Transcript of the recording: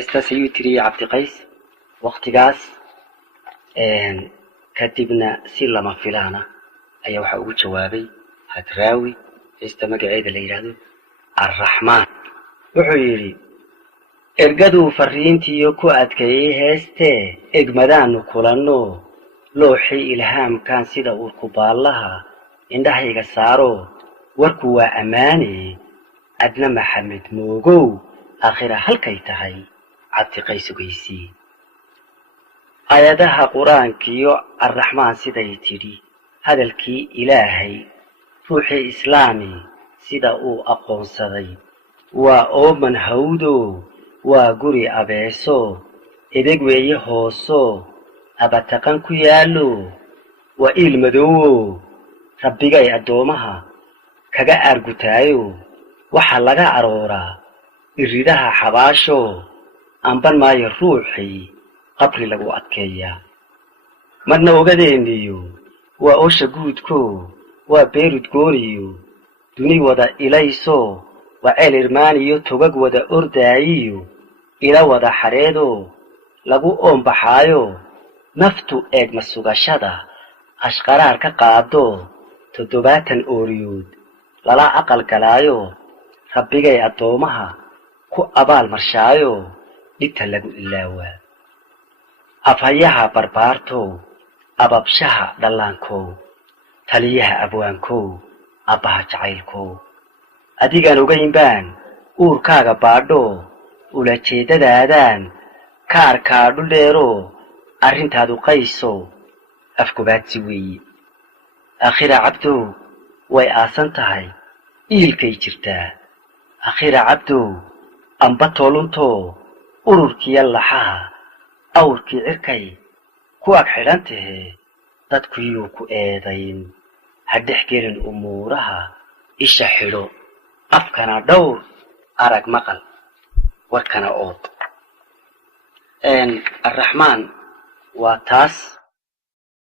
سيوتري عبد قيس وقت قاس كاتبنا سلما فلانا أي وحا جوابي هتراوي استمع عيد اللي الرحمن وحيري ergadu fariintiyo ku adkeeyay heeste egmadaan kulanno looxii ilhaamkan sida uu ku baalaha indhahayga saaro warku waa amaani adna maxamed moogow aakhira halkay tahay cabdi qaysugaysi ayadaha quraankiyo arrahmaan siday tiri hadalkii ilaahay ruuxii islaami sida uu aqoonsaday waa ooman hawdo وغوري أبيسو إدقوي هوسو أبتقن كيالو وإل مدو ربيغي أدومها كغا أرغتايو وحلغا أرورا إريدها حباشو أنبان ما يروحي قبل لغو أتكيا مرنا وغدينيو وأوشقودكو وبيرود غوريو دوني ودا إليسو وإلرمانيو توغق ودا أردايو إلى وضع حريدو لغو بحايو نفتو إيج مسوغاشادا أشقرار كقادو تدوباتن أوريود للا أقل كلايو ربيغي أدومها كو أبال مرشايو لتلقو إلاوا أفاياها بربارتو أبابشاها دلانكو تليها أبوانكو أباها جعيلكو أديغان وغين بان أوركاغا باردو ula jeedadaadaan kaarkaa dhuleero arrintaadu qayso afkubaadsi weeye akhira cabdow way aasan tahay iilkay jirtaa akhira cabdow amba toolunto ururkiya laxaha awrkii cirkay ku ag xidhan tahe dadkuyuu ku eedayn hadhex gelin umuuraha isha xidho afkana dhowr arag maqal وكان أوض الرحمن وتاس